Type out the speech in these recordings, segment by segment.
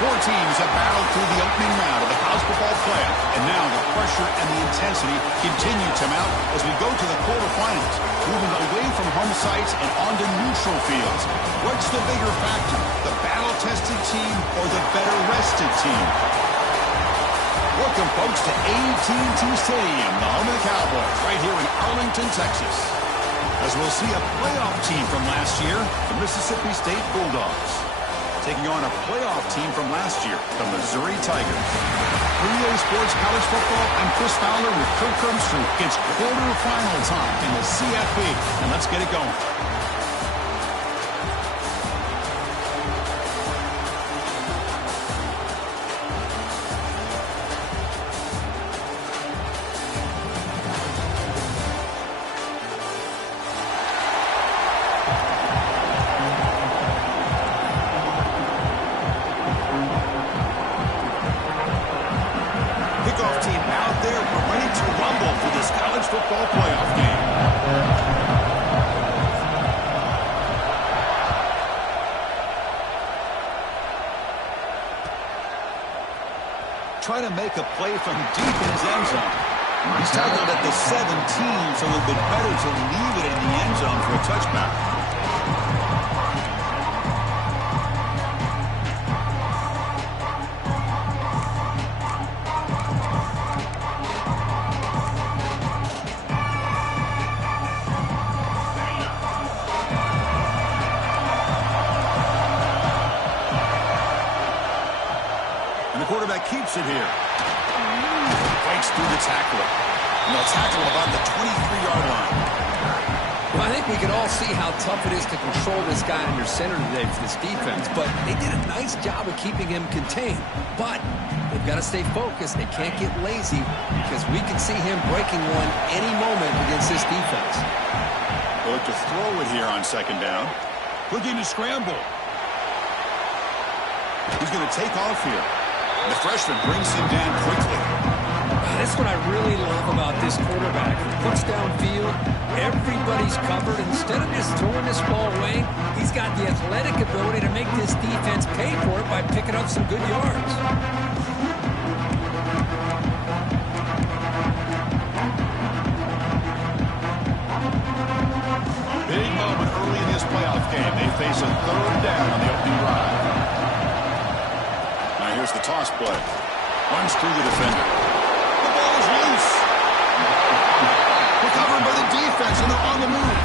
Four teams have battled through the opening round of the college football playoff, and now the pressure and the intensity continue to mount as we go to the quarterfinals, moving away from home sites and onto neutral fields. What's the bigger factor, the battle-tested team or the better-rested team? Welcome, folks, to AT&T Stadium, the home of the Cowboys, right here in Arlington, Texas, as we'll see a playoff team from last year, the Mississippi State Bulldogs, taking on a playoff team from last year, the Missouri Tigers. For EA Sports College Football, I'm Chris Fowler with Kirk Crumpster. It's quarterfinal time in the CFB, and let's get it going. Kickoff team out there. We're ready to rumble for this college football playoff game. Trying to make a play from deep in his end zone. He's tackled at the 17, so a little bit better to leave it in the end zone for a touchback. Quarterback keeps it here. Breaks through the tackler. And they'll tackle him about the 23-yard line. Well, I think we can all see how tough it is to control this guy under center today for this defense, but they did a nice job of keeping him contained. But they've got to stay focused. They can't get lazy because we can see him breaking one any moment against this defense. They'll look to throw it here on second down. Looking to scramble. He's going to take off here. The freshman brings him down quickly. That's what I really love about this quarterback. He puts downfield, everybody's covered. Instead of just throwing this ball away, he's got the athletic ability to make this defense pay for it by picking up some good yards. Big moment early in this playoff game. They face a third down on the opening drive. Here's the toss play. Runs through the defender. The ball is loose. Recovered by the defense, and they're on the move.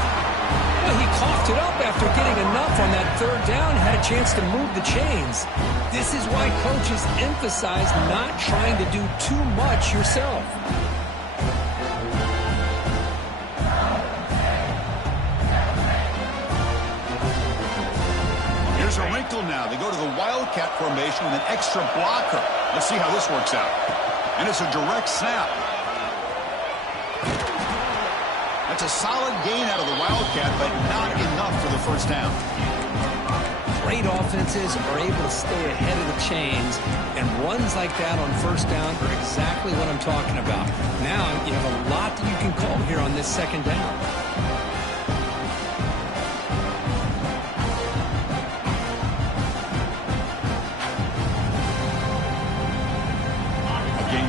Well, he coughed it up after getting enough on that third down, had a chance to move the chains. This is why coaches emphasize not trying to do too much yourself. Here's a wrinkle now. They go to the Wildcat formation with an extra blocker. Let's see how this works out. And it's a direct snap. That's a solid gain out of the Wildcat, but not enough for the first down. Great offenses are able to stay ahead of the chains, and runs like that on first down are exactly what I'm talking about. Now you have a lot that you can call here on this second down.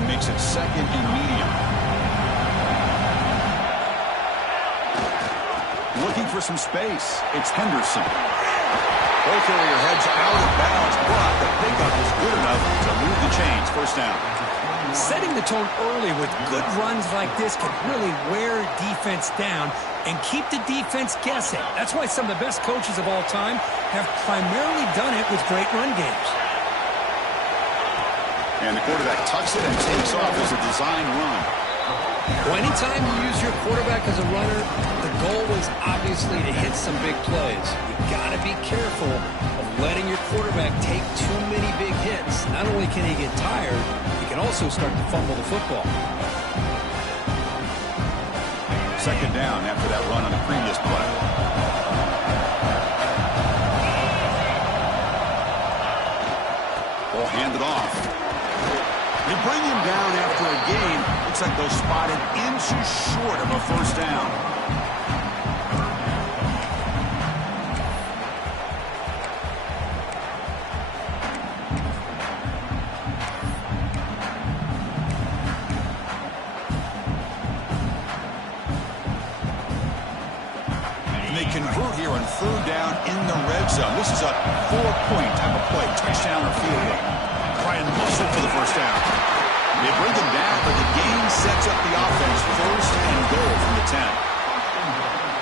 Makes it second and medium. Looking for some space. It's Henderson. Ball carrier heads out of bounds, but the pickup is good enough to move the chains. First down. Setting the tone early with good runs like this can really wear defense down and keep the defense guessing. That's why some of the best coaches of all time have primarily done it with great run games. And the quarterback tucks it and takes off as a design run. Well, anytime you use your quarterback as a runner, the goal is obviously to hit some big plays. You've got to be careful of letting your quarterback take too many big hits. Not only can he get tired, he can also start to fumble the football. Second down after that run on the previous play. Ball handed off. They bring him down after a gain. Looks like they'll spot it inches short of a first down. third down in the red zone. This is a 4-point type of play, touchdown or field goal. Try and muscle for the first down. They bring him down, but the gain sets up the offense. First and goal from the 10.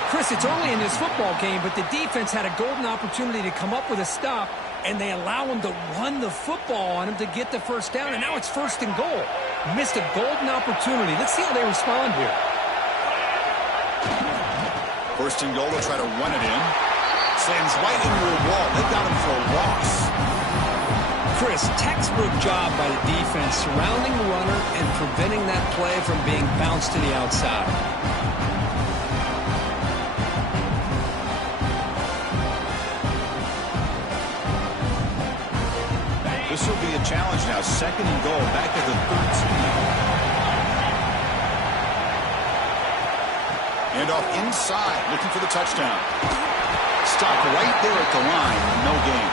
Chris, it's early in this football game, but the defense had a golden opportunity to come up with a stop, and they allow him to run the football on him to get the first down, and now it's first and goal. Missed a golden opportunity. Let's see how they respond here. First and goal, they'll try to run it in. Slams right into a wall. They got him for a loss. Chris, textbook job by the defense, surrounding the runner and preventing that play from being bounced to the outside. This will be a challenge now. Second and goal, back at the 13. And off inside, looking for the touchdown. Stop right there at the line. No gain.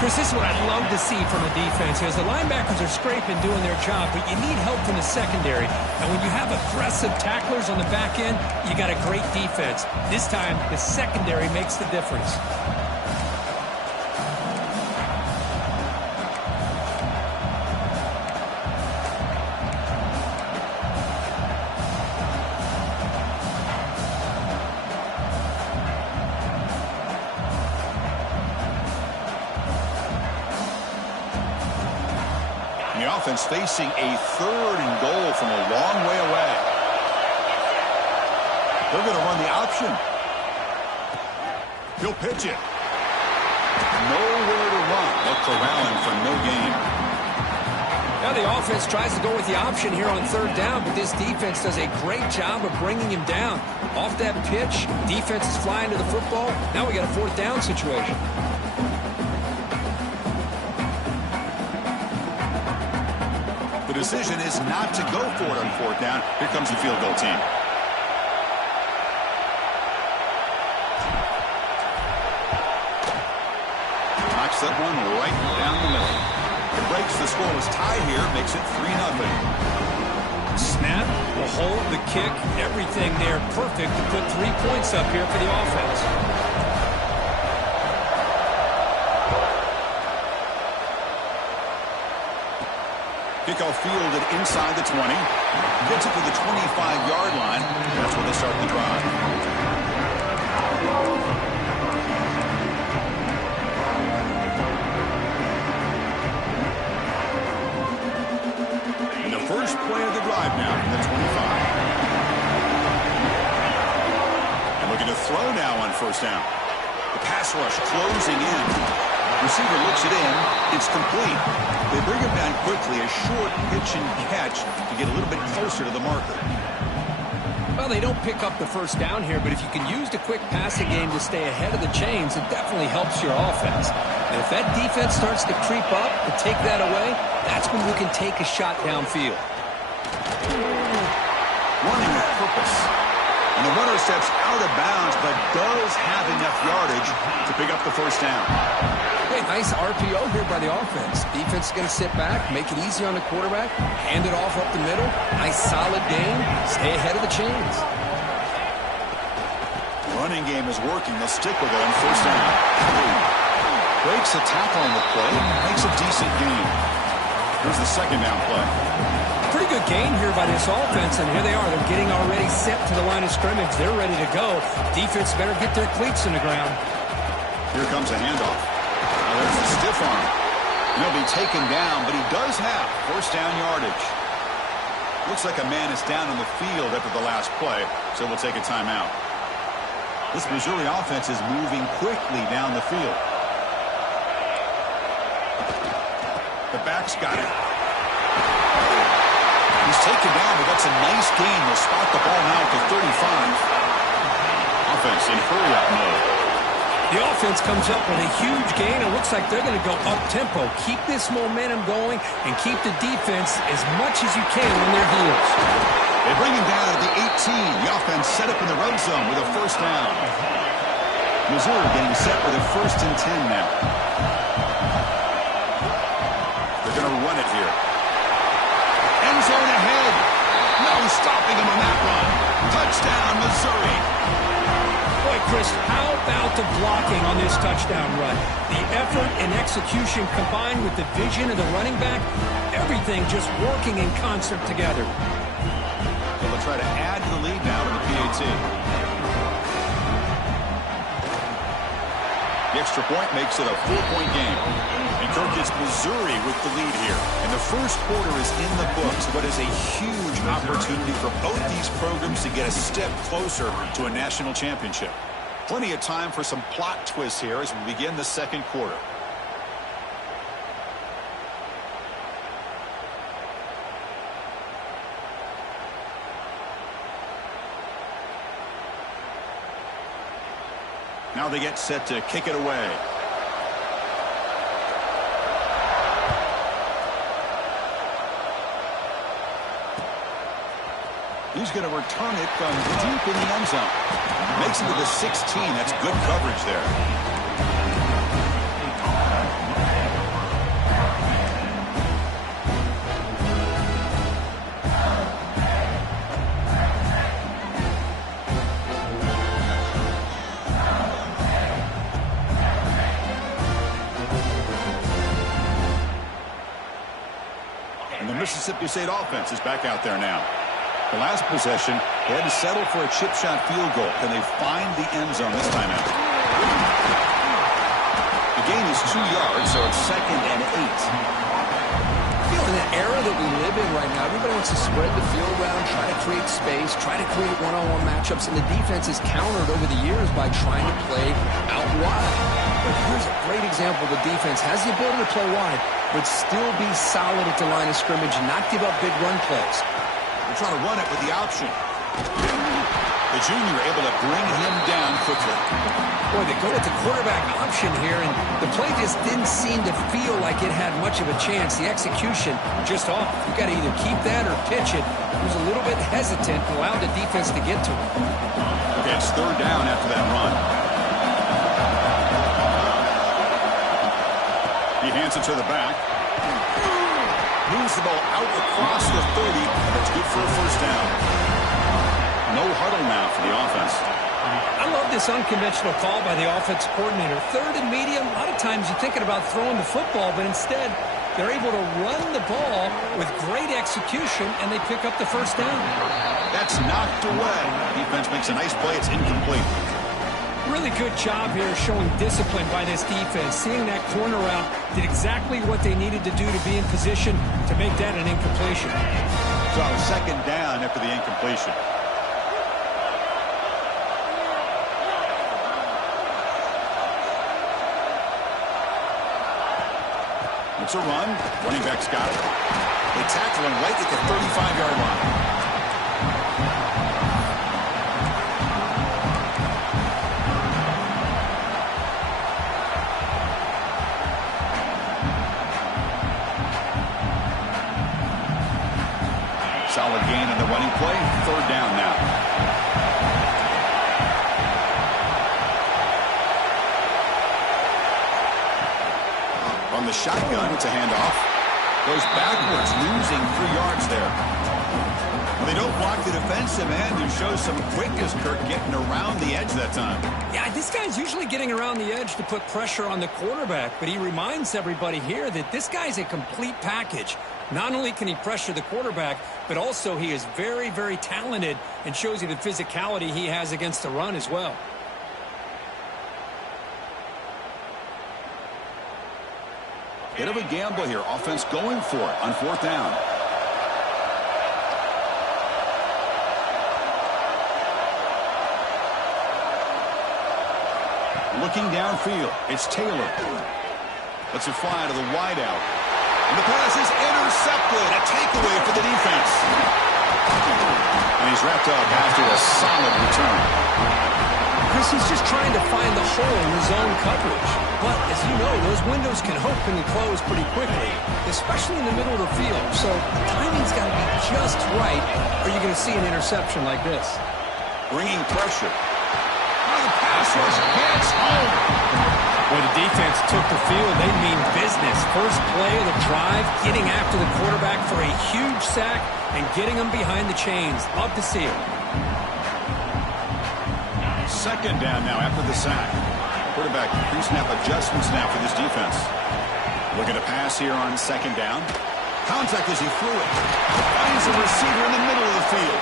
Chris, this is what I'd love to see from a defense. As the linebackers are scraping, doing their job, but you need help from the secondary. And when you have aggressive tacklers on the back end, you got a great defense. This time, the secondary makes the difference. The offense facing a third and goal from a long way away. They're going to run the option. He'll pitch it. Nowhere to run. They'll corral him for no gain. Now the offense tries to go with the option here on third down, but this defense does a great job of bringing him down. Off that pitch, defense is flying to the football. Now we got a fourth down situation. The decision is not to go for it on fourth down. Here comes the field goal team. Knocks that one right down the middle. It breaks the scoreless tie here, makes it 3-0. Snap, the hold, the kick, everything there perfect to put 3 points up here for the offense. Kickoff fielded inside the 20. Gets it to the 25-yard line. That's where they start the drive. And the first play of the drive now from the 25. And looking to throw now on first down. The pass rush closing in. Receiver looks it in. It's complete. They bring him down quickly. A short pitch and catch to get a little bit closer to the marker. Well, they don't pick up the first down here, but if you can use the quick passing game to stay ahead of the chains, it definitely helps your offense. And if that defense starts to creep up and take that away, that's when you can take a shot downfield. Running with purpose. And the runner steps out of bounds, but does have enough yardage to pick up the first down. Hey, nice RPO here by the offense. Defense is going to sit back, make it easy on the quarterback, hand it off up the middle. Nice solid game. Stay ahead of the chains. Running game is working. They'll stick with it on first down. Breaks a tackle on the play. Makes a decent gain. Here's the second down play. Pretty good gain here by this offense, and here they are. They're getting already set to the line of scrimmage. They're ready to go. Defense better get their cleats in the ground. Here comes a handoff. Now there's the stiff arm. And he'll be taken down, but he does have first down yardage. Looks like a man is down on the field after the last play, so we'll take a timeout. This Missouri offense is moving quickly down the field. The back's got it. He's taken down, but that's a nice gain. They'll spot the ball now at the 35. Offense in hurry-up mode. The offense comes up with a huge gain. It looks like they're going to go up-tempo. Keep this momentum going and keep the defense as much as you can on their heels. They bring him down at the 18. The offense set up in the red zone with a first down. Missouri getting set with a 1st and 10 now. They're going to run it here. End zone ahead. No stopping him on that run. Touchdown, Missouri. Boy, Chris, how about the blocking on this touchdown run? The effort and execution combined with the vision of the running back, everything just working in concert together. So they'll try to add to the lead now to the PAT. The extra point makes it a 4-point game. And Kirk, it's Missouri with the lead here. And the first quarter is in the books, but is a huge opportunity for both these programs to get a step closer to a national championship. Plenty of time for some plot twists here as we begin the second quarter. Now they get set to kick it away. He's going to return it from deep in the end zone. Makes it to the 16. That's good coverage there. Mississippi State offense is back out there now. The last possession, they had to settle for a chip shot field goal. Can they find the end zone this time out? The gain is 2 yards, so it's 2nd and 8. In the era that we live in right now, everybody wants to spread the field around, try to create space, try to create one-on-one matchups, and the defense is countered over the years by trying to play out wide. But here's a great example. The defense has the ability to play wide, but still be solid at the line of scrimmage and not give up big run plays. They're trying to run it with the option. The junior able to bring him down quickly. Boy, they go with the quarterback option here, and the play just didn't seem to feel like it had much of a chance. The execution just off. You got to either keep that or pitch it. He was a little bit hesitant and allowed the defense to get to him. Okay, it's 3rd down after that run. He hands it to the back. Moves the ball out across the 30, and it's good for a 1st down. No huddle now for the offense. I love this unconventional call by the offense coordinator. 3rd and medium, a lot of times you're thinking about throwing the football, but instead they're able to run the ball with great execution, and they pick up the 1st down. That's knocked away. Defense makes a nice play. It's incomplete. Really good job here showing discipline by this defense. Seeing that corner out, did exactly what they needed to do to be in position to make that an incompletion. So 2nd down after the incompletion. It's a run. Running back's got it. They tackle him right at the 35-yard line. Solid gain in the running play. 3rd down now. On the shotgun, it's a handoff. Goes backwards, losing 3 yards there. They don't block the defensive end, who shows some quickness, Kirk, getting around the edge that time. Yeah, this guy's usually getting around the edge to put pressure on the quarterback, but he reminds everybody here that this guy's a complete package. Not only can he pressure the quarterback, but also he is very, very talented and shows you the physicality he has against the run as well. Bit of a gamble here. Offense going for it on 4th down. Looking downfield, it's Taylor. Lets it fly to the wideout. And the pass is intercepted. A takeaway for the defense. And he's wrapped up after a solid return. Chris, he's just trying to find the hole in the zone coverage. But, as you know, those windows can open and close pretty quickly, especially in the middle of the field. So the timing's got to be just right, or you're going to see an interception like this. Bringing pressure. The pass rush gets home. Well, the defense took the field. They mean business. First play of the drive, getting after the quarterback for a huge sack and getting him behind the chains. Love to see it. second down now after the sack. Quarterback pre-snap adjustments now for this defense. Looking to pass here on second down. Contact as he threw it. Finds the receiver in the middle of the field.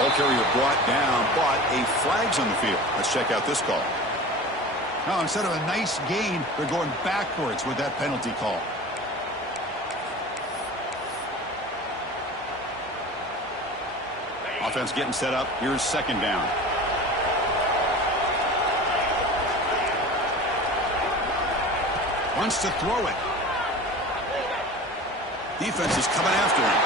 Ball carrier brought down, but a flag's on the field. Let's check out this call. Now, instead of a nice gain, they're going backwards with that penalty call. Offense getting set up. Here's second down. Wants to throw it. Defense is coming after him.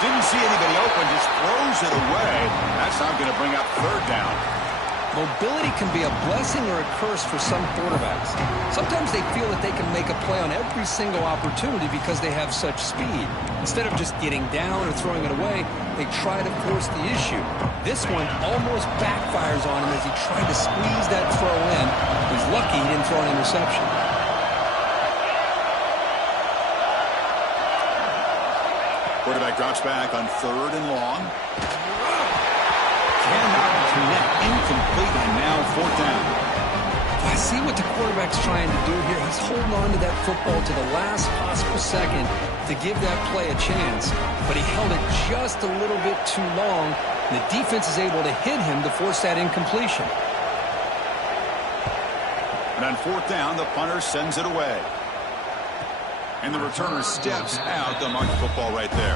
Didn't see anybody open, just throws it away. That's not going to bring up third down. Mobility can be a blessing or a curse for some quarterbacks. Sometimes they feel that they can make a play on every single opportunity because they have such speed. Instead of just getting down or throwing it away, they try to force the issue. This one almost backfires on him as he tried to squeeze that throw in. He's lucky he didn't throw an interception. Quarterback drops back on third and long. Cannot connect. Incomplete, and now fourth down. I see what the quarterback's trying to do here. He's holding on to that football to the last possible second to give that play a chance. But he held it just a little bit too long. And the defense is able to hit him to force that incompletion. And on fourth down, the punter sends it away. And the returner steps out. They'll mark the football right there.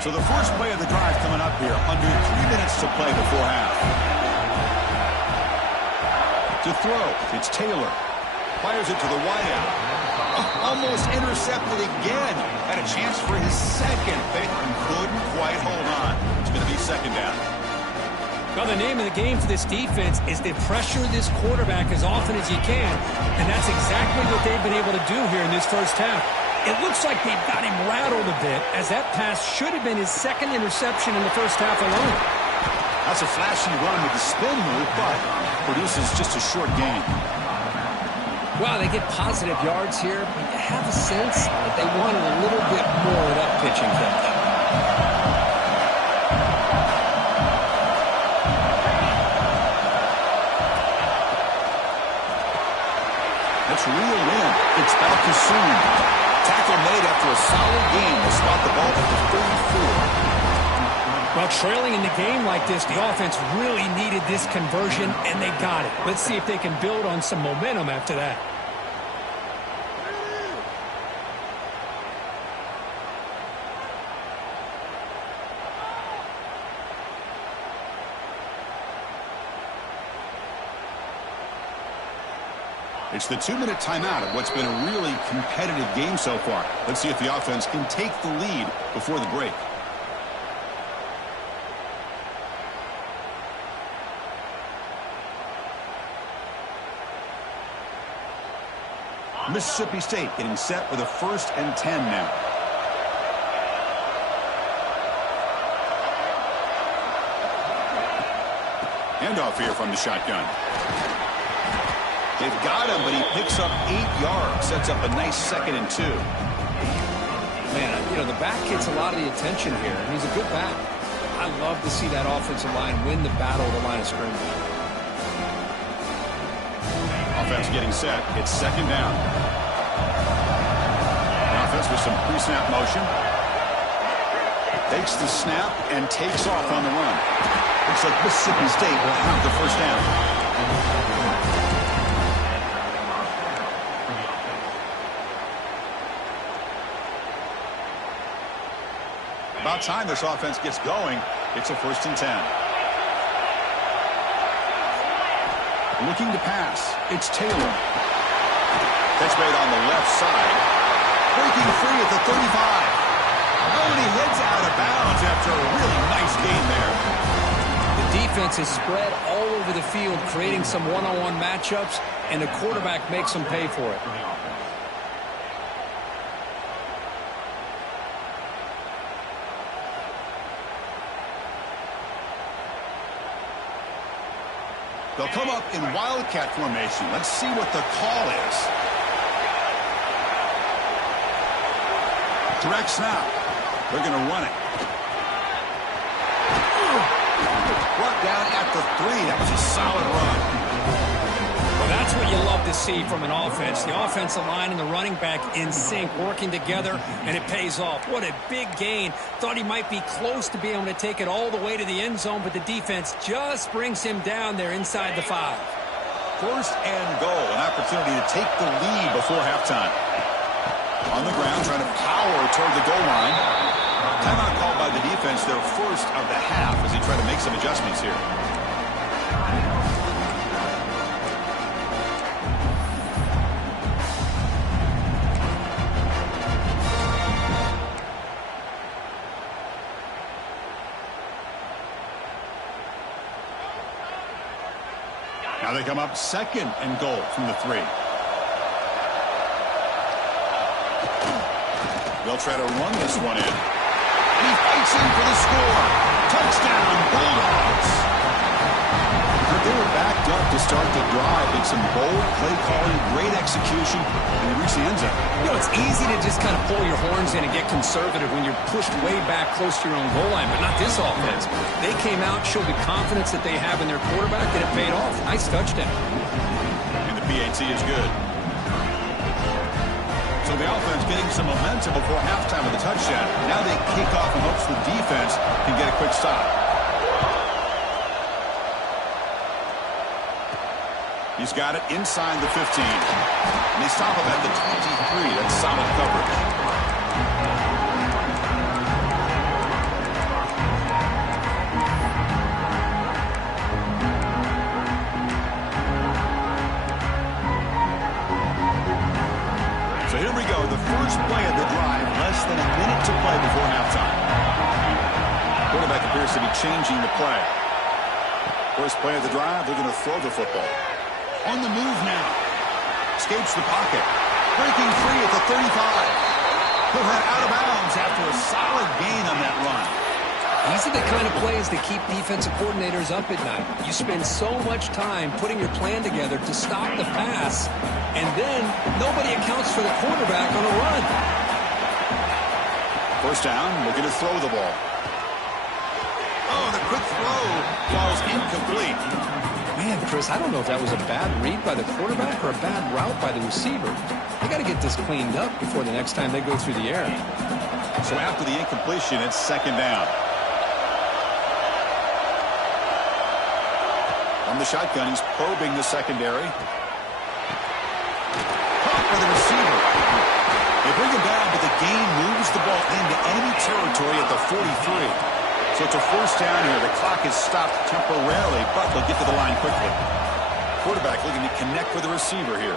So the first play of the drive coming up here. Under 3 minutes to play before half. To throw, it's Taylor. Fires it to the wideout. Almost intercepted again. Had a chance for his second pick and couldn't quite hold on. It's going to be second down. Well, the name of the game for this defense is to pressure this quarterback as often as you can, and that's exactly what they've been able to do here in this first half. It looks like they've got him rattled a bit, as that pass should have been his second interception in the first half alone. That's a flashy run with the spin move, but produces just a short gain. Well, they get positive yards here, but you have a sense that they wanted a little bit more of that pitch and catch. It's reeled in. It's back to soon. Tackle made after a solid game. They spot the ball at the 34. Well, trailing in the game like this, the offense really needed this conversion, and they got it. Let's see if they can build on some momentum after that. It's the 2-minute timeout of what's been a really competitive game so far. Let's see if the offense can take the lead before the break. Mississippi State getting set with a 1st and 10 now. Handoff here from the shotgun. They've got him, but he picks up 8 yards. Sets up a nice 2nd and 2. Man, you know, the back gets a lot of the attention here, and he's a good back. I love to see that offensive line win the battle of the line of scrimmage. Offense getting set. It's 2nd down. The offense with some pre-snap motion. Takes the snap and takes off on the run. Looks like Mississippi State will have the first down. About time this offense gets going. It's a 1st and 10. Looking to pass. It's Taylor. That's made on the left side. Breaking free at the 35. Oh, and he heads out of bounds after a really nice gain there. The defense is spread all over the field, creating some one-on-one matchups, and the quarterback makes them pay for it. They'll come up in wildcat formation. Let's see what the call is. Direct snap. They're going to run it. Brought down at the 3. That was a solid run. Well, that's what you love to see from an offense. The offensive line and the running back in sync, working together, and it pays off. What a big gain. Thought he might be close to being able to take it all the way to the end zone, but the defense just brings him down there inside the 5. First and goal, an opportunity to take the lead before halftime. On the ground, trying to power toward the goal line. Timeout called by the defense, their first of the half, as he tried to make some adjustments here. Now they come up second and goal from the 3. They'll try to run this one in. And he fights in for the score. Touchdown, Bulldogs. They were backed up to start the drive. Did some bold play calling, great execution, and they reached the end zone. You know, it's easy to just kind of pull your horns in and get conservative when you're pushed way back close to your own goal line, but not this offense. They came out, showed the confidence that they have in their quarterback, and it paid off. Nice touchdown. And the PAT is good. So the offense getting some momentum before halftime with the touchdown. Now they kick off in hopes the defense can get a quick stop. He's got it inside the 15. And they stop him at the 23. That's solid coverage. So here we go. The first play of the drive. Less than a minute to play before halftime. Quarterback appears to be changing the play. First play of the drive, they're going to throw the football. On the move now. Escapes the pocket. Breaking free at the 35. He'll head out of bounds after a solid gain on that run. These are the kind of plays that keep defensive coordinators up at night. You spend so much time putting your plan together to stop the pass, and then nobody accounts for the quarterback on a run. First down, looking to throw the ball. Oh, the quick throw falls incomplete. Man, Chris, I don't know if that was a bad read by the quarterback or a bad route by the receiver. They got to get this cleaned up before the next time they go through the air. So after the incompletion, it's second down. On the shotgun, he's probing the secondary. Caught by the receiver. They bring him down, but the gain moves the ball into enemy territory at the 43. So it's a first down here. The clock is stopped temporarily, but they'll get to the line quickly. Quarterback looking to connect with the receiver here.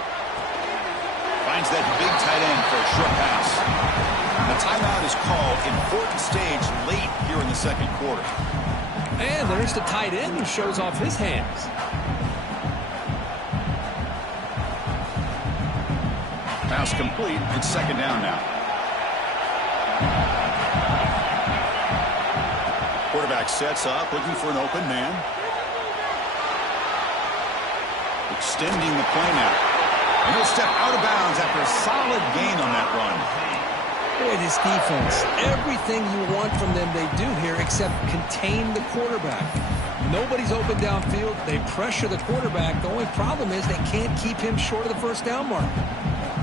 Finds that big tight end for a short pass. The timeout is called. Important stage late here in the second quarter. And there's the tight end who shows off his hands. Pass complete. It's second down now. Quarterback sets up, looking for an open man. Extending the play now. And he'll step out of bounds after a solid gain on that run. Boy, this defense, everything you want from them they do here except contain the quarterback. Nobody's open downfield. They pressure the quarterback. The only problem is they can't keep him short of the first down mark.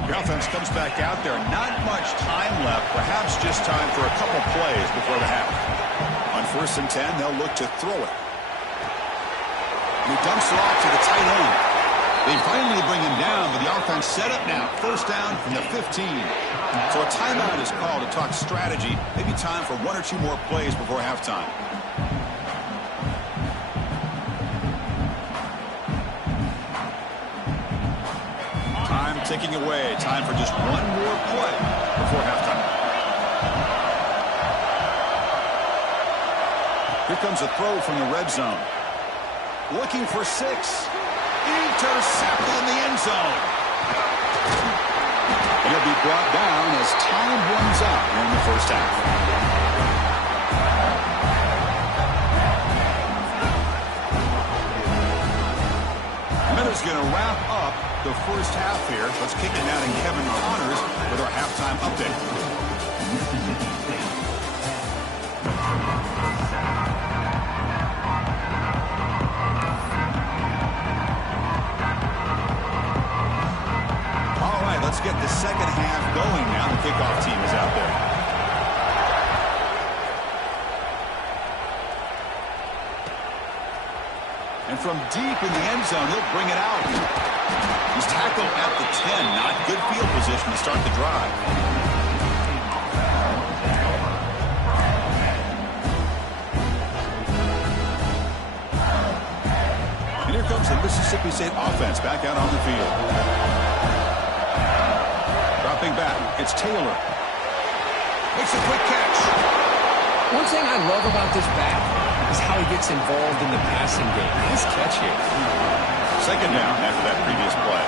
The offense comes back out there. Not much time left. Perhaps just time for a couple plays before the half. On 1st and 10, they'll look to throw it. And he dumps it off to the tight end. They finally bring him down, but the offense set up now. First down from the 15. So a timeout is called to talk strategy. Maybe time for one or two more plays before halftime. Time ticking away. Time for just one more play before halftime. Here comes a throw from the red zone. Looking for 6. Intercepted in the end zone. He'll be brought down as time runs out in the first half. Miller's going to wrap up the first half here. Let's kick it down to Kevin Connors with our halftime update. All right, let's get the second half going now. The kickoff team is out there. And from deep in the end zone, he'll bring it out. He's tackled at the 10. Not good field position to start the drive. And here comes the Mississippi State offense back out on the field. Dropping back, it's Taylor. Makes a quick catch. One thing I love about this back is how he gets involved in the passing game. Nice catch here. Second down after that previous play.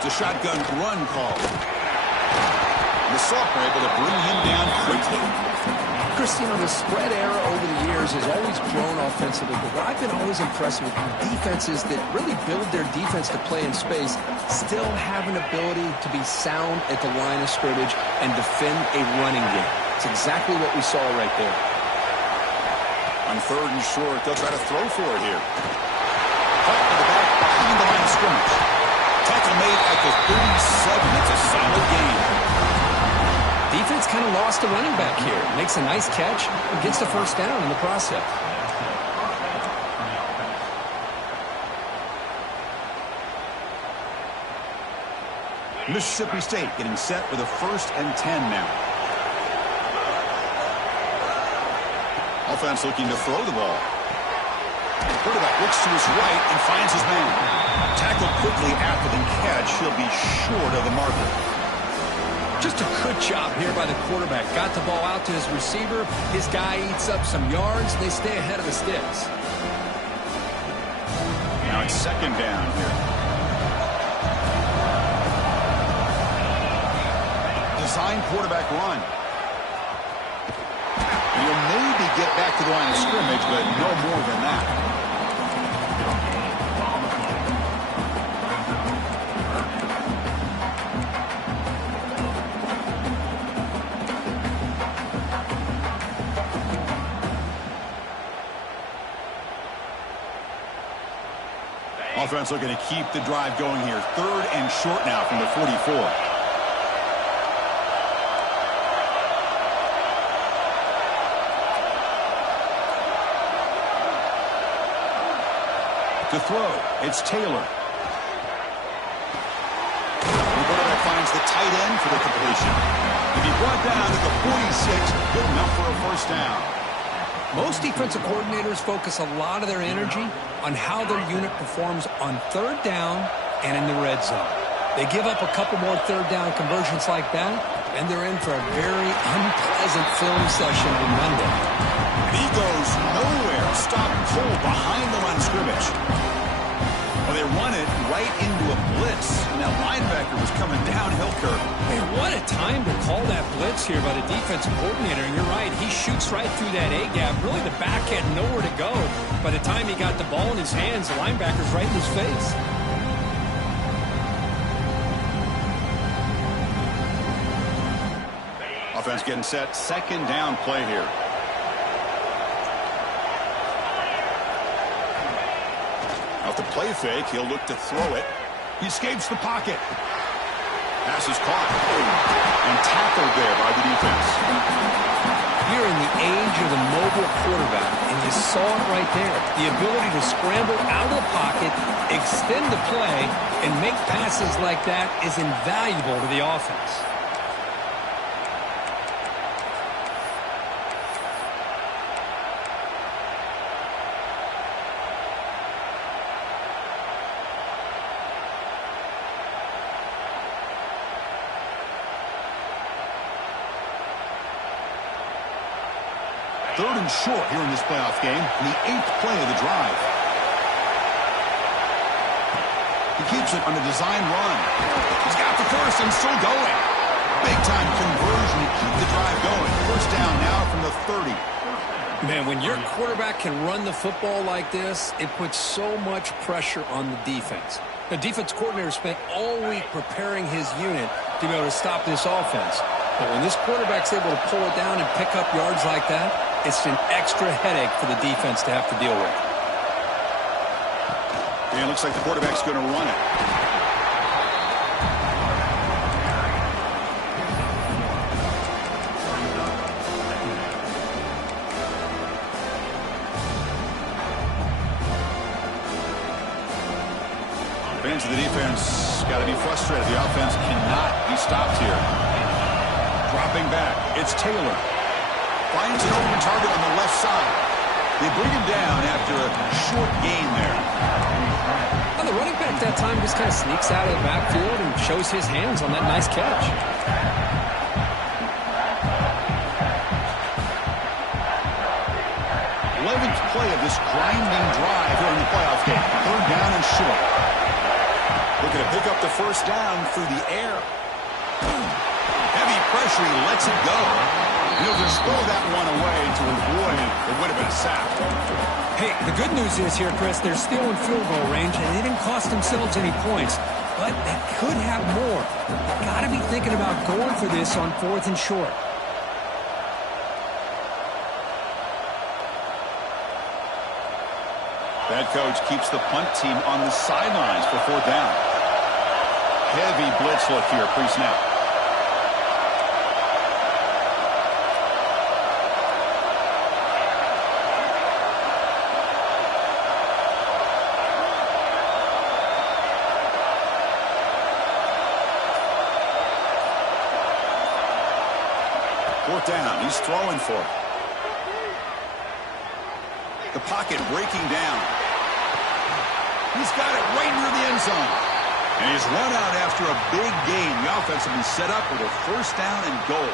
It's a shotgun run call. The Sophomore able to bring him down quickly. Christine, the spread era over the years has always grown offensively, but what I've been always impressed with defenses that really build their defense to play in space still have an ability to be sound at the line of scrimmage and defend a running game. It's exactly what we saw right there. On third and short, they'll try to throw for it here. Caught to the back behind the line of scrimmage. Tackle made at the 37. It's a solid game. Defense kind of lost a running back here. Makes a nice catch and gets the first down in the process. Mississippi State getting set with a 1st and 10 now. Offense looking to throw the ball. Quarterback looks to his right and finds his man. Tackled quickly after the catch. He'll be short of the marker. Just a good job here by the quarterback. Got the ball out to his receiver. His guy eats up some yards. They stay ahead of the sticks. Now it's second down here. Design quarterback run. He'll maybe get back to the line of scrimmage, but no more than that. Offense looking to keep the drive going here. 3rd and short now from the 44. To throw, it's Taylor. The quarterback finds the tight end for the completion. If he brought down to the 46, good enough for a first down. Most defensive coordinators focus a lot of their energy on how their unit performs on 3rd down and in the red zone. They give up a couple more 3rd down conversions like that, and they're in for a very unpleasant film session on Monday. And he goes nowhere. Stop cold behind the line of scrimmage. Well, they run it right into a blitz, and that linebacker was coming downhill, Kirk. Man, what a time to call that blitz here by the defensive coordinator. And you're right, he shoots right through that A-gap. Really, the back had nowhere to go. By the time he got the ball in his hands, the linebacker's right in his face. Offense getting set. Second down play here. Off the play fake, he'll look to throw it. He escapes the pocket. Pass is caught and tackled there by the defense. You're in the age of the mobile quarterback, and you saw it right there. The ability to scramble out of the pocket, extend the play, and make passes like that is invaluable to the offense. Third and short here in this playoff game, in the 8th play of the drive. He keeps it on a design run. He's got the first and still going. Big-time conversion to keep the drive going. First down now from the 30. Man, when your quarterback can run the football like this, it puts so much pressure on the defense. The defense coordinator spent all week preparing his unit to be able to stop this offense. But when this quarterback's able to pull it down and pick up yards like that, it's an extra headache for the defense to have to deal with. And it looks like the quarterback's going to run it. Fans of the defense got to be frustrated. The offense cannot be stopped here. Dropping back, it's Taylor. Finds an open target on the left side. They bring him down after a short gain there. Well, the running back that time just kind of sneaks out of the backfield and shows his hands on that nice catch. 11th play of this grinding drive here in the playoff game. 3rd down and short. Looking to pick up the first down through the air. Heavy pressure, he lets it go. He'll just throw that one away to avoid it would have been a sack. Hey, the good news is here, Chris, they're still in field goal range, and they didn't cost themselves any points. But they could have more. They've got to be thinking about going for this on 4th and short. That coach keeps the punt team on the sidelines for 4th down. Heavy blitz look here pre-snap. Fourth down, he's throwing for it. The pocket breaking down. He's got it right near the end zone. And he's run out after a big gain. The offense will be set up with a first down and goal.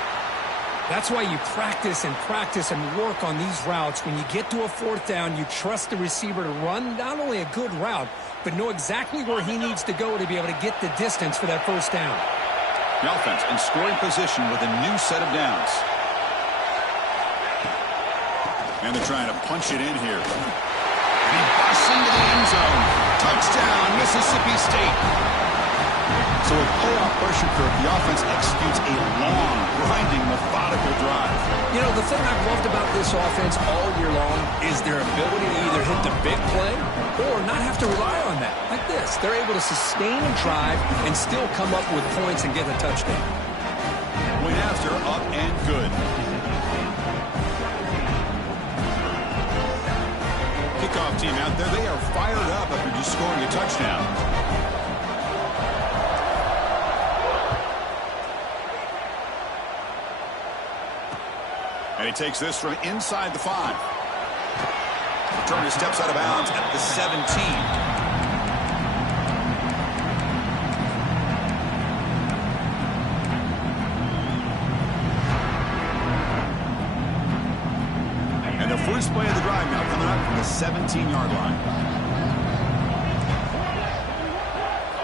That's why you practice and work on these routes. When you get to a 4th down, you trust the receiver to run not only a good route, but know exactly where he needs to go to be able to get the distance for that first down. The offense in scoring position with a new set of downs. And they're trying to punch it in here. And he busts into the end zone. Touchdown, Mississippi State. So with playoff pressure curve, the offense executes a long, grinding, methodical drive. You know, the thing I've loved about this offense all year long is their ability to either hit the big play or not have to rely on that. Like this, they're able to sustain a drive and still come up with points and get a touchdown. Point after, up and good. Kickoff team out there, they are fired up after just scoring a touchdown. And he takes this from inside the 5. Turner steps out of bounds at the 17. And the first play of the drive now coming up from the 17-yard line.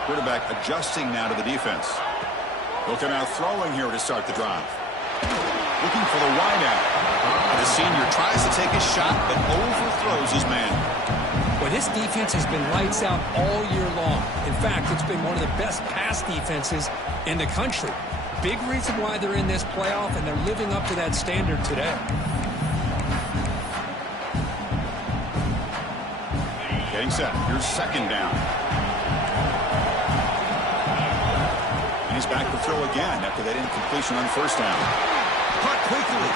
Quarterback adjusting now to the defense. He'll come out throwing here to start the drive. Looking for the wideout. The senior tries to take a shot, but overthrows his man. Well, this defense has been lights out all year long. In fact, it's been one of the best pass defenses in the country. Big reason why they're in this playoff, and they're living up to that standard today. Getting set. Here's 2nd down. And he's back to throw again after that incompletion on 1st down. Caught quickly.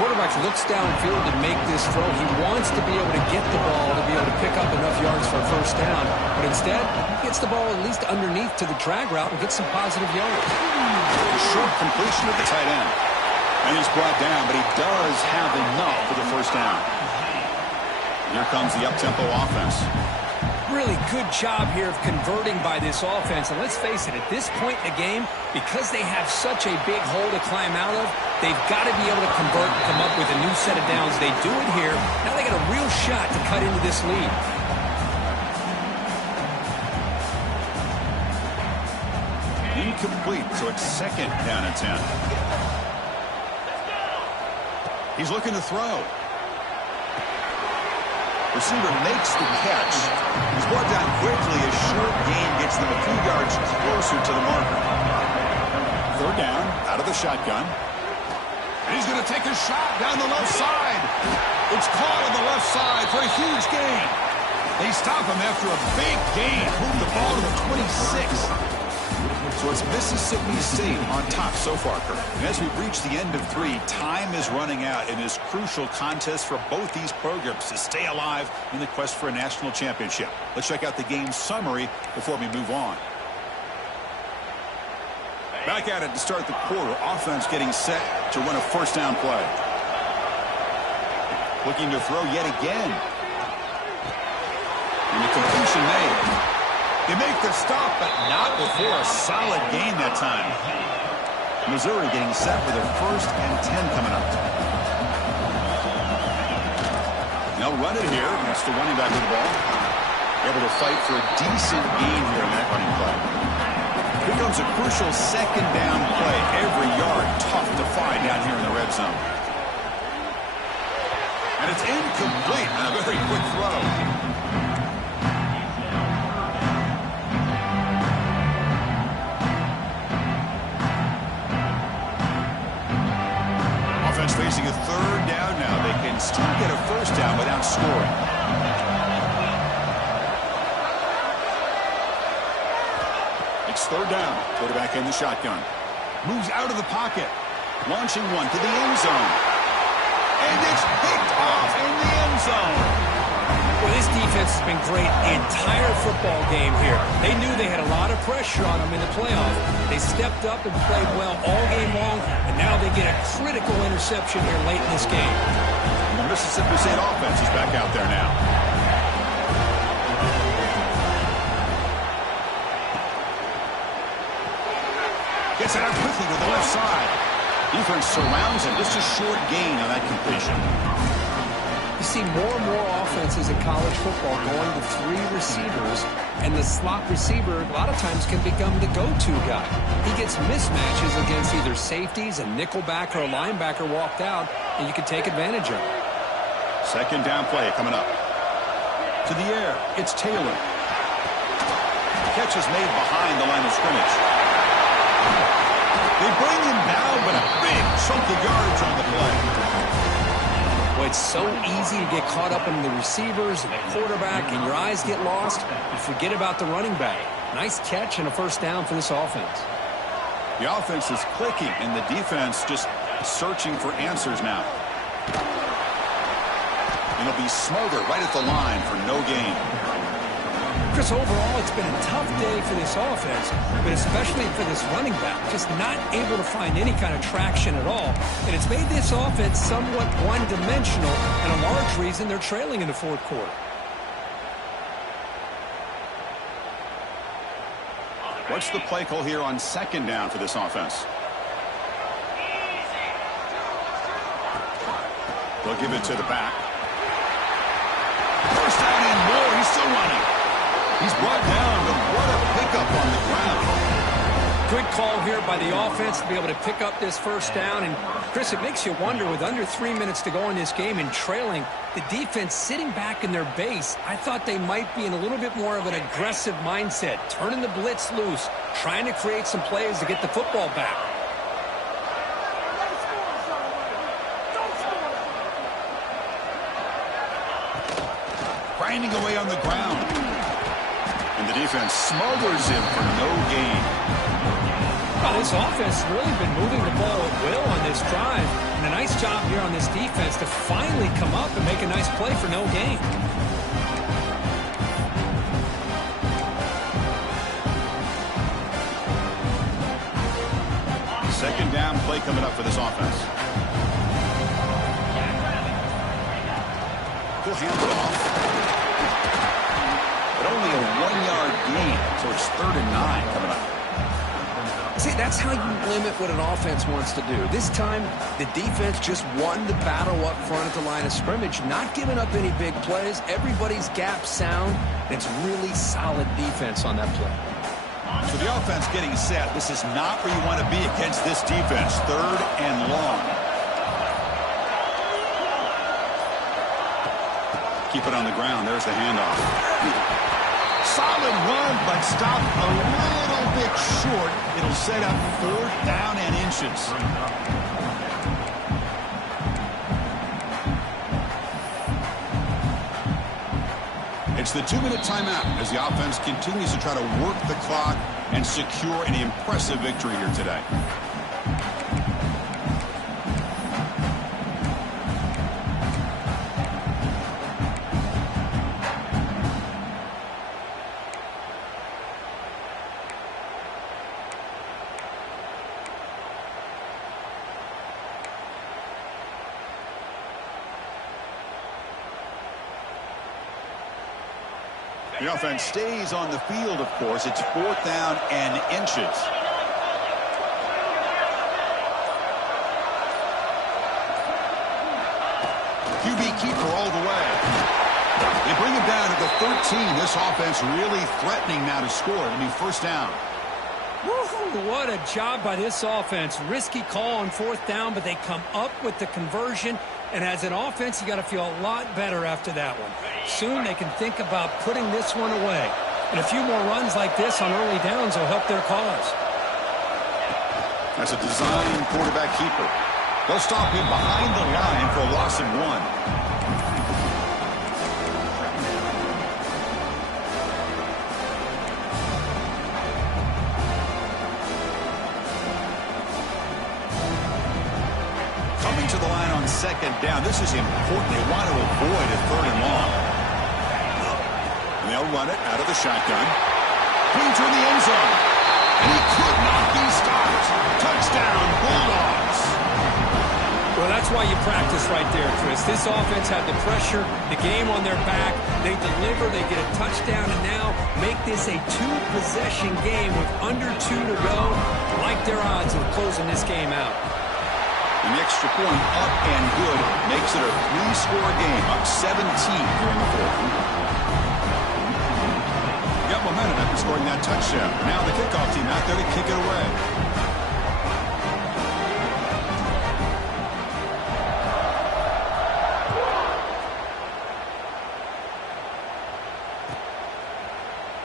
Quarterback looks downfield to make this throw. He wants to be able to get the ball to be able to pick up enough yards for a first down. But instead, he gets the ball at least underneath to the drag route and gets some positive yards. A short completion at the tight end. And he's brought down, but he does have enough for the first down. Here comes the up-tempo offense. Really good job here of converting by this offense. And let's face it, at this point in the game, because they have such a big hole to climb out of, they've got to be able to convert and come up with a new set of downs. They do it here. Now they got a real shot to cut into this lead. Incomplete, so it's 2nd down and 10. He's looking to throw. Receiver makes the catch. He's brought down quickly. A short gain gets them a few yards closer to the marker. Third down, out of the shotgun. And he's going to take a shot down the left side. It's caught on the left side for a huge gain. They stop him after a big gain. Move the ball to the 26. So it's Mississippi State on top so far, Kirk. And as we reach the end of 3, time is running out in this crucial contest for both these programs to stay alive in the quest for a national championship. Let's check out the game summary before we move on. Back at it to start the quarter. Offense getting set to run a first down play. Looking to throw yet again. And the completion made. They make the stop, but not before a solid gain that time. Missouri getting set with their 1st and 10 coming up. They'll run it here. That's the running back with the ball. Able to fight for a decent gain here in that running play. Here comes a crucial second down play. Every yard tough to find down here in the red zone. And it's incomplete on a very quick throw. Facing a third down now. They can still get a first down without scoring. It's third down. Quarterback in the shotgun. Moves out of the pocket. Launching one to the end zone. And it's picked off in the end zone. Well, this defense has been great the entire football game here. They knew they had a lot of pressure on them in the playoff. They stepped up and played well all game long, and now they get a critical interception here late in this game. And the Mississippi State offense is back out there now. Gets it out quickly to the left side. Defense surrounds him. Just a short gain on that completion. You see more and more offenses in college football going to 3 receivers, and the slot receiver a lot of times can become the go-to guy. He gets mismatches against either safeties, a nickelback, or a linebacker walked out, and you can take advantage of it. Second down play coming up. To the air, it's Taylor. The catch is made behind the line of scrimmage. They bring him down, but a big chunk of yards on the play. Well, it's so easy to get caught up in the receivers and the quarterback, and your eyes get lost. You forget about the running back. Nice catch and a first down for this offense. The offense is clicking, and the defense just searching for answers now. And it'll be Smother right at the line for no gain. Chris, overall, it's been a tough day for this offense, but especially for this running back, just not able to find any kind of traction at all. And it's made this offense somewhat one-dimensional, and a large reason they're trailing in the 4th quarter. What's the play call here on second down for this offense? They'll give it to the back. First down and more. He's still running. He's brought down, but what a pickup on the ground. Good call here by the offense to be able to pick up this first down. And, Chris, it makes you wonder, with under 3 minutes to go in this game and trailing, the defense sitting back in their base, I thought they might be in a little bit more of an aggressive mindset, turning the blitz loose, trying to create some plays to get the football back. Grinding away on the ground. And the defense smothers him for no gain. Well, this offense has really been moving the ball at will on this drive. And a nice job here on this defense to finally come up and make a nice play for no gain. Second down play coming up for this offense. He'll hand it off. But only a 1-yard gain, so it's 3rd and 9 coming up. See, that's how you limit what an offense wants to do. This time, the defense just won the battle up front at the line of scrimmage, not giving up any big plays. Everybody's gap sound. It's really solid defense on that play. So the offense getting set. This is not where you want to be against this defense. 3rd and long. Keep it on the ground. There's the handoff. Solid run, but stopped a little bit short. It'll set up 4th down and inches. It's the 2-minute timeout as the offense continues to try to work the clock and secure an impressive victory here today. The offense stays on the field, of course. It's 4th down and inches. QB keeper all the way. They bring him down to the 13. This offense really threatening now to score. It'll be 1st down. Woo-hoo, what a job by this offense. Risky call on 4th down, but they come up with the conversion. And as an offense, you got to feel a lot better after that one. Soon they can think about putting this one away. And a few more runs like this on early downs will help their cause. That's a design quarterback keeper. They'll stop him behind the line for a loss of 1. To the line on 2nd down. This is important. They want to avoid a 3rd and long. And they'll run it out of the shotgun. Clean to the end zone. And he could not be stopped. Touchdown, Bulldogs. Well, that's why you practice right there, Chris. This offense had the pressure, the game on their back. They deliver, they get a touchdown, and now make this a 2-possession game with under 2 to go. I like their odds of closing this game out. An extra point up and good makes it a 3-score game, up 17 here in the 4th. Got momentum after scoring that touchdown. Now the kickoff team out there to kick it away.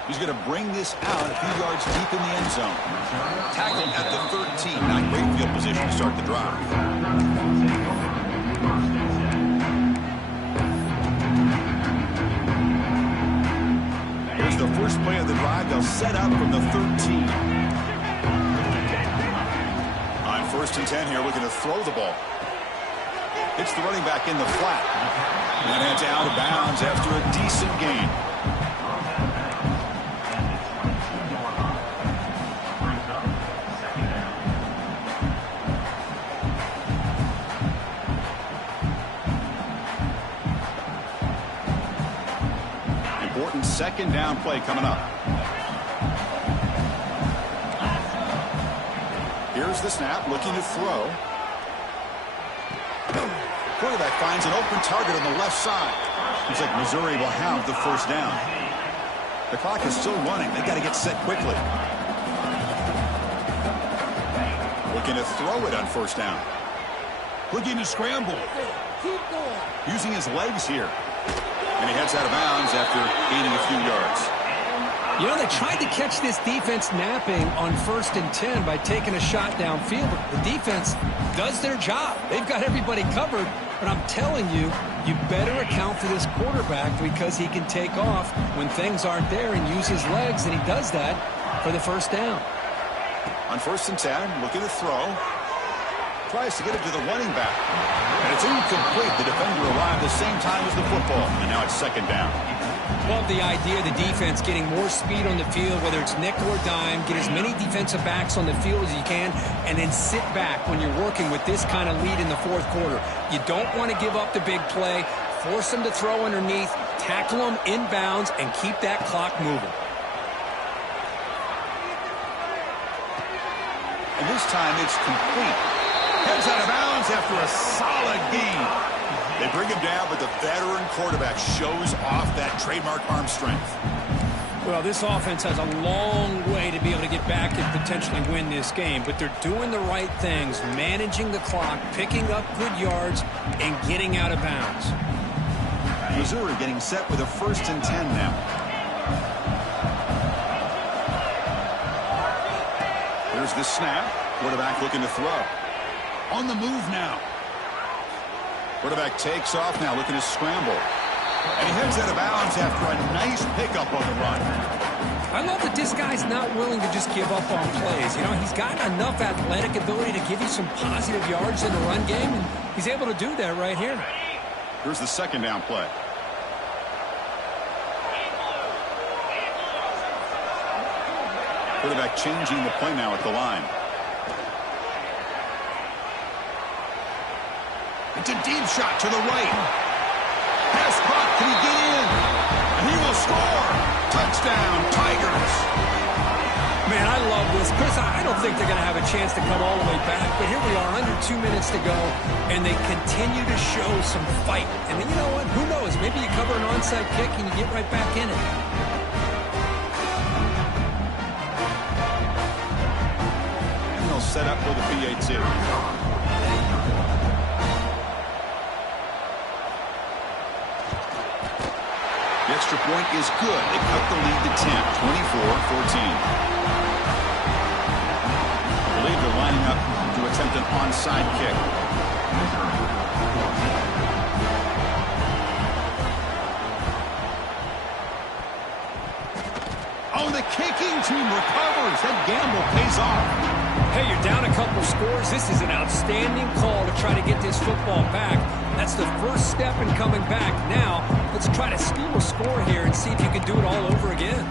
He's going to bring this out a few yards deep in the end zone. Tackled at the 13. Not great field position to start the drive. Here's the first play of the drive. They'll set up from the 13. On 1st and 10 here, looking to throw the ball. Hits the running back in the flat. And that's out of bounds after a decent gain. Important 2nd down play coming up. Here's the snap, looking to throw. Quarterback finds an open target on the left side. Looks like Missouri will have the 1st down. The clock is still running. They've got to get set quickly. Looking to throw it on 1st down. Looking to scramble. Using his legs here. And he heads out of bounds after gaining a few yards. You know, they tried to catch this defense napping on 1st and 10 by taking a shot downfield. But the defense does their job. They've got everybody covered. But I'm telling you, you better account for this quarterback because he can take off when things aren't there and use his legs, and he does that for the 1st down. On 1st and 10, looking to throw. Tries to get it to the running back. And it's incomplete. The defender arrived the same time as the football. And now it's 2nd down. Love the idea of the defense getting more speed on the field, whether it's nickel or dime. Get as many defensive backs on the field as you can, and then sit back when you're working with this kind of lead in the 4th quarter. You don't want to give up the big play. Force them to throw underneath, tackle them inbounds, and keep that clock moving. And this time it's complete. Heads out of bounds after a solid gain. They bring him down, but the veteran quarterback shows off that trademark arm strength. Well, this offense has a long way to be able to get back and potentially win this game, but they're doing the right things, managing the clock, picking up good yards, and getting out of bounds. Missouri getting set with a 1st and 10 now. Here's the snap. Quarterback looking to throw. On the move now. Quarterback takes off now, looking to scramble. And he heads out of bounds after a nice pickup on the run. I love that this guy's not willing to just give up on plays. You know, he's got enough athletic ability to give you some positive yards in the run game, and he's able to do that right here. Here's the 2nd down play. Quarterback changing the play now at the line. It's a deep shot to the right. Pass caught. Can he get in? And he will score. Touchdown, Tigers. Man, I love this. Chris, I don't think they're going to have a chance to come all the way back, but here we are, under 2 minutes to go, and they continue to show some fight. And then, you know what? Who knows? Maybe you cover an onside kick and you get right back in it. And they'll set up for the PAT. The extra point is good. They cut the lead to 10, 24-14. I believe they're lining up to attempt an onside kick. Oh, the kicking team recovers. That gamble pays off. Hey, you're down a couple scores. This is an outstanding call to try to get this football back. That's the first step in coming back. Now, let's try to steal a score here and see if you can do it all over again.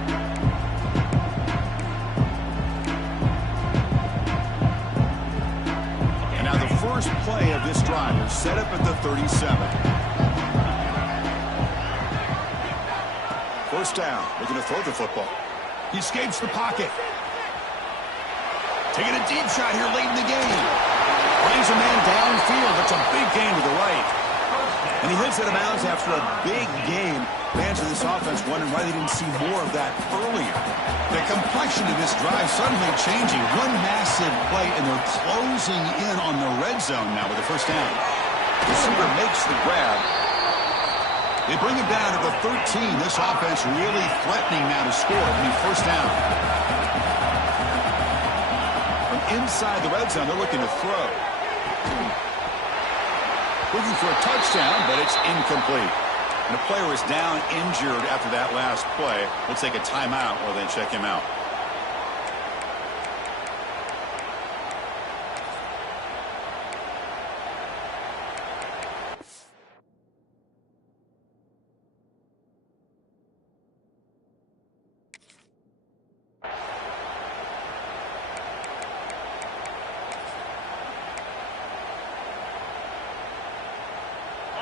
And now the first play of this drive is set up at the 37. First down. Looking to throw the football. He escapes the pocket. Taking a deep shot here late in the game. Brings a man downfield. That's a big gain to the right. And he hits out of bounds after a big game. Fans of this offense wondering why they didn't see more of that earlier. The complexion of this drive suddenly changing. One massive play, and they're closing in on the red zone now with the first down. The receiver makes the grab. They bring him down to the 13. This offense really threatening now to score. I mean, first down. From inside the red zone, they're looking to throw. Looking for a touchdown, but it's incomplete. And the player is down injured after that last play. We'll take a timeout while they check him out.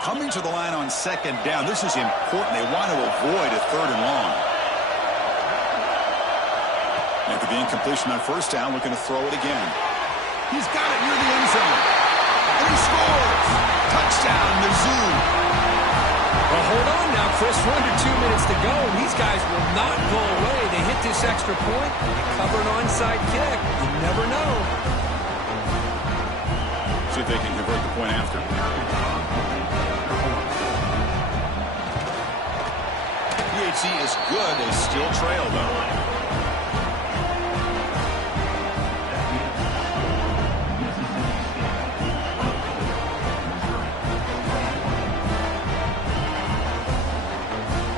Coming to the line on second down. This is important. They want to avoid a 3rd and long. After the incompletion on first down, looking to throw it again. He's got it near the end zone. And he scores. Touchdown, Mizzou. Well, hold on now, Chris. We're under 2 minutes to go, and these guys will not go away. They hit this extra point. They cover an onside kick. You never know. See if they can convert the point after. PAT is good. They still trail, though.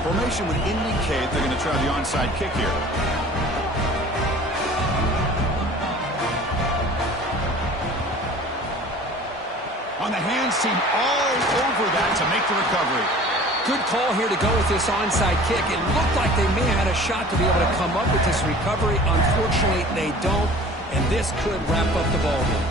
Formation would indicate they're going to try the onside kick here. On the hands team all over that to make the recovery. Good call here to go with this onside kick. It looked like they may have had a shot to be able to come up with this recovery. Unfortunately, they don't, and this could wrap up the ball game.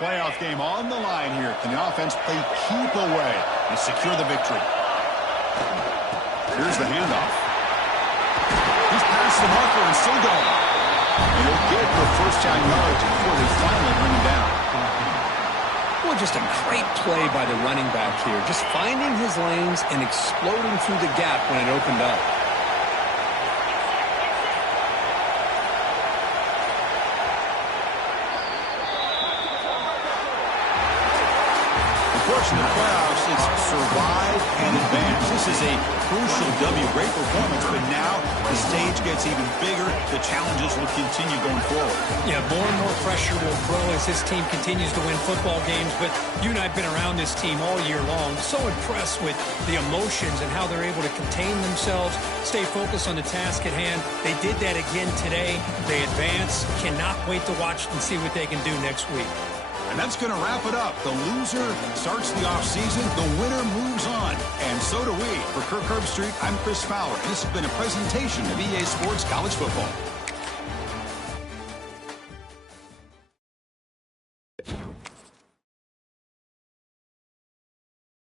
Playoff game on the line here. Can the offense play keep away and secure the victory? Here's the handoff. He's past the marker and still going. And he'll get the first down yards before they finally bring him down. Well, just a great play by the running back here. Just finding his lanes and exploding through the gap when it opened up. Of course, in the playoffs, it's survive and advance. This is a crucial W. Great performance, but now the stage gets even bigger. The challenges will continue going forward. Yeah, more and more pressure will grow as this team continues to win football games, but you and I have been around this team all year long. So impressed with the emotions and how they're able to contain themselves, stay focused on the task at hand. They did that again today. They advance. Cannot wait to watch and see what they can do next week. And that's going to wrap it up. The loser starts the offseason. The winner moves on. And so do we. For Kirk Herbstreit, I'm Chris Fowler. This has been a presentation of EA Sports College Football.